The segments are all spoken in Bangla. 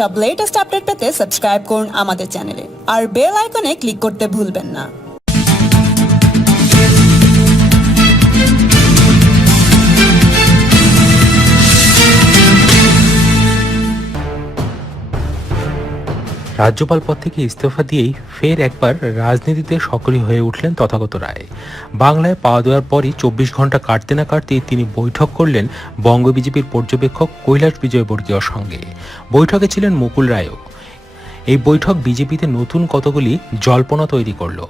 সব লেটেস্ট আপডেট পেতে সাবস্ক্রাইব করুন আমাদের চ্যানেলে আর বেল আইকনে ক্লিক করতে ভুলবেন না। রাজ্যপাল পদ থেকে ইস্তফা দিয়েই ফের একবার রাজনীতিতে সক্রিয় হয়ে উঠলেন তথাগত রায়। বাংলায় পাওয়া দেওয়ার পরই 24 ঘন্টা কাটতে না কাটতেই তিনি বৈঠক করলেন বঙ্গ বিজেপির পর্যবেক্ষক কৈলাস বিজয়বর্গীয়র সঙ্গে। বৈঠকে ছিলেন মুকুল রায়ও। এই বৈঠক বিজেপিতে নতুন কতগুলি জল্পনা তৈরি করলো।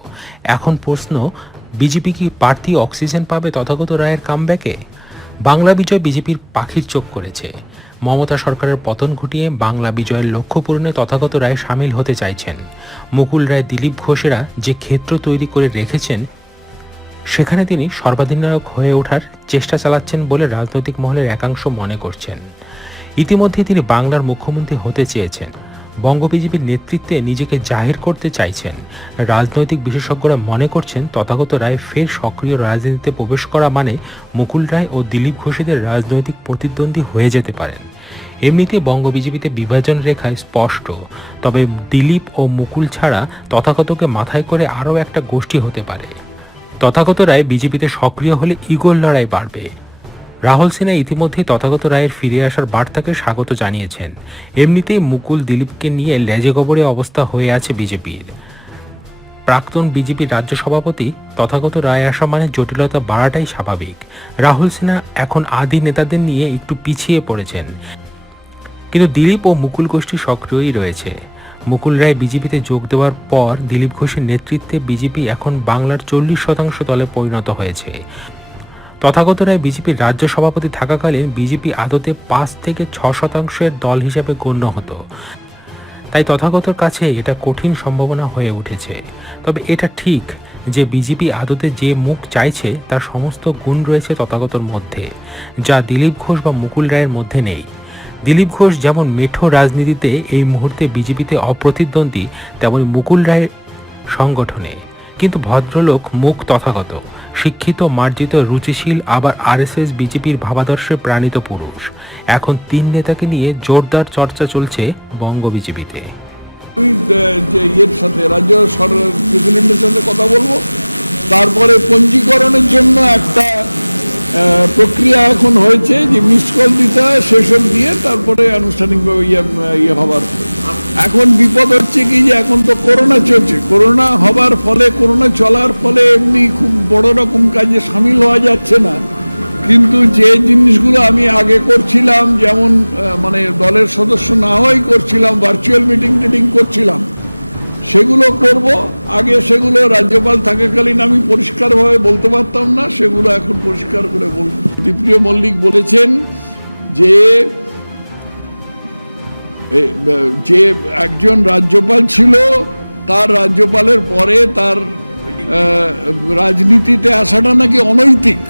এখন প্রশ্ন, বিজেপি কি প্রার্থী অক্সিজেন পাবে তথাগত রায়ের কামব্যাকে? বাংলা বিজয় বিজেপির পাখির চোখ করেছে। মমতা সরকারের পতন ঘটিয়ে বাংলা বিজয়ের লক্ষ্য পূরণে তথাগত রায় সামিল হতে চাইছেন। মুকুল রায়, দিলীপ ঘোষেরা যে ক্ষেত্র তৈরি করে রেখেছেন সেখানে তিনি সর্বাধিনায়ক হয়ে ওঠার চেষ্টা চালাচ্ছেন বলে রাজনৈতিক মহলের একাংশ মনে করছেন। ইতিমধ্যে তিনি বাংলার মুখ্যমন্ত্রী হতে চেয়েছেন, বঙ্গ বিজেপির নেতৃত্বে নিজেকে জাহির করতে চাইছেন। রাজনৈতিক বিশেষজ্ঞরা মনে করছেন তথাগত রায় ফের সক্রিয় রাজনীতিতে প্রবেশ করা মানে মুকুল রায় ও দিলীপ ঘোষেদের রাজনৈতিক প্রতিদ্বন্দ্বী হয়ে যেতে পারেন। এমনিতে বঙ্গ বিজেপিতে বিভাজন রেখায় স্পষ্ট, তবে দিলীপ ও মুকুল ছাড়া তথাগতকে মাথায় করে আরও একটা গোষ্ঠী হতে পারে। তথাগত রায় বিজেপিতে সক্রিয় হলে ইগোর লড়াই বাড়বে। রাহুল সিনহা ইতিমধ্যেই তথাগত রায়ের ফিরে আসার বার্তাকে স্বাগত জানিয়েছেন। এমনিতেই মুকুল দিলীপকে নিয়ে লেজে গবরে অবস্থা হয়ে আছে বিজেপির। প্রাক্তন বিজেপির রাজ্য সভাপতি তথাগত রায় আসা মানে জটিলতা বাড়াটাই স্বাভাবিক। রাহুল সিনহা এখন আদি নেতাদের নিয়ে একটু পিছিয়ে পড়েছেন, কিন্তু দিলীপ ও মুকুল গোষ্ঠী সক্রিয়ই রয়েছে। মুকুল রায় বিজেপিতে যোগ দেওয়ার পর দিলীপ ঘোষের নেতৃত্বে বিজেপি এখন বাংলার 40% দলে পরিণত হয়েছে। তথাগত রায় বিজেপির রাজ্য সভাপতি থাকাকালীন বিজেপি আদতে 5 থেকে 6% দল হিসাবে গণ্য হতো। তাই তথাগতর কাছে এটা কঠিন সম্ভাবনা হয়ে উঠেছে। তবে এটা ঠিক যে বিজেপি আদতে যে মুখ চাইছে তার সমস্ত গুণ রয়েছে তথাগতর মধ্যে, যা দিলীপ ঘোষ বা মুকুল রায়ের মধ্যে নেই। দিলীপ ঘোষ যেমন মেঠো রাজনীতিতে এই মুহূর্তে বিজেপিতে অপ্রতিদ্বন্দ্বী, তেমনি মুকুল রায়ের সংগঠনে কিন্তু ভদ্রলোক মুখ তথাগত, শিক্ষিত, মার্জিত, রুচিশীল, আবার আরএসএস বিজেপির ভাবাদর্শে প্রাণিত পুরুষ। এখন 3 নেতাকে নিয়ে জোরদার চর্চা চলছে বঙ্গ বিজেপিতে। এর সাথে রাজ্য প্রেসিডেন্টের সাথে কথা বলবো, তারপরে পঞ্জীকরণের জন্য একটা প্রক্রিয়া এখন হয়েছে যে মিস কল দিতে হয়, সেসব দিয়ে তারপরে আনুষ্ঠানিক ইয়ে হবার। এখন বিপদ হচ্ছে কি যে এখন তো করোনা চলছে, করোনা হবার ফলে, করোনা চলার ফলে এমনি খুব বড় রকম কাজে সামিল হওয়া যাচ্ছে না। কিন্তু যে জিনিসগুলো আমি আগে করছিলাম, যেমন মানে দলের সদস্য না হয়েই করছিলাম, ভার্চুয়াল মিটিং করছিলাম, সেগুলো করব। আগে সেগুলো রাজ্যপাল থাকাকালীন আমি পরিষ্কারভাবে বলতে পারতাম না, সেগুলো এখন পরিষ্কার করে বলব। জ্যোতিপ্রিয় মল্লিক বলেছেন যে একজন রাজ্যপাল ছিল, তার রাজ্যপালের পরে তার রাজনীতিতে আসাটা নাকি অনৈতিক।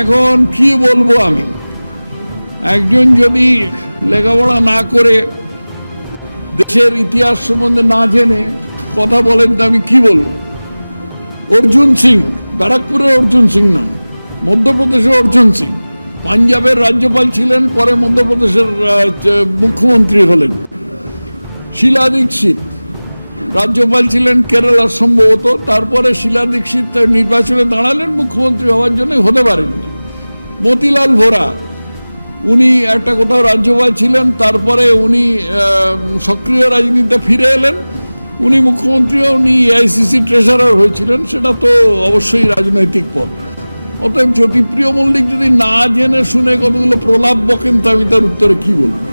এখন কি বলবো আমি, একজন যদি লেখাপড়া না করে, দেশের ইতিহাস সম্বন্ধে না জেনে কথা বলেন, তো আমি কি বলবো? অর্জুন সিং, ব্যারাকপুরের অর্জুন সিং নাম, মধ্যপ্রদেশের অর্জুন সিং, পাঞ্জাবের রাজ্যপাল ছিলেন, পরে মধ্যপ্রদেশের মুখ্যমন্ত্রী হলেন। শীলা দীক্ষিত রাজ্যপাল ছিলেন কেরালার সম্ভবত, তারপরে শীলা দীক্ষিত নির্বাচনে দাঁড়ালেন, মুখ্যমন্ত্রী হওয়ার জন্য হতে পারেননি। মতিলাল ভোরা, উনি একটা কোথাও রাজ্যপাল ছিলেন, তারপরে উনি সক্রিয় রাজনীতিতে ফিরে এলেন, উনি মুখ্যমন্ত্রী, উনি এআইসিসি ট্রেজারার হয়েছিলেন, সেটা তো অবশ্যই রাজনৈতিক পদ। অতএব জ্যোতিপ্রিয় মল্লিক যদি না জেনে শুনে কতগুলো প্রলাপ বকেন, তো আমি তার উত্তরে কি বলবো?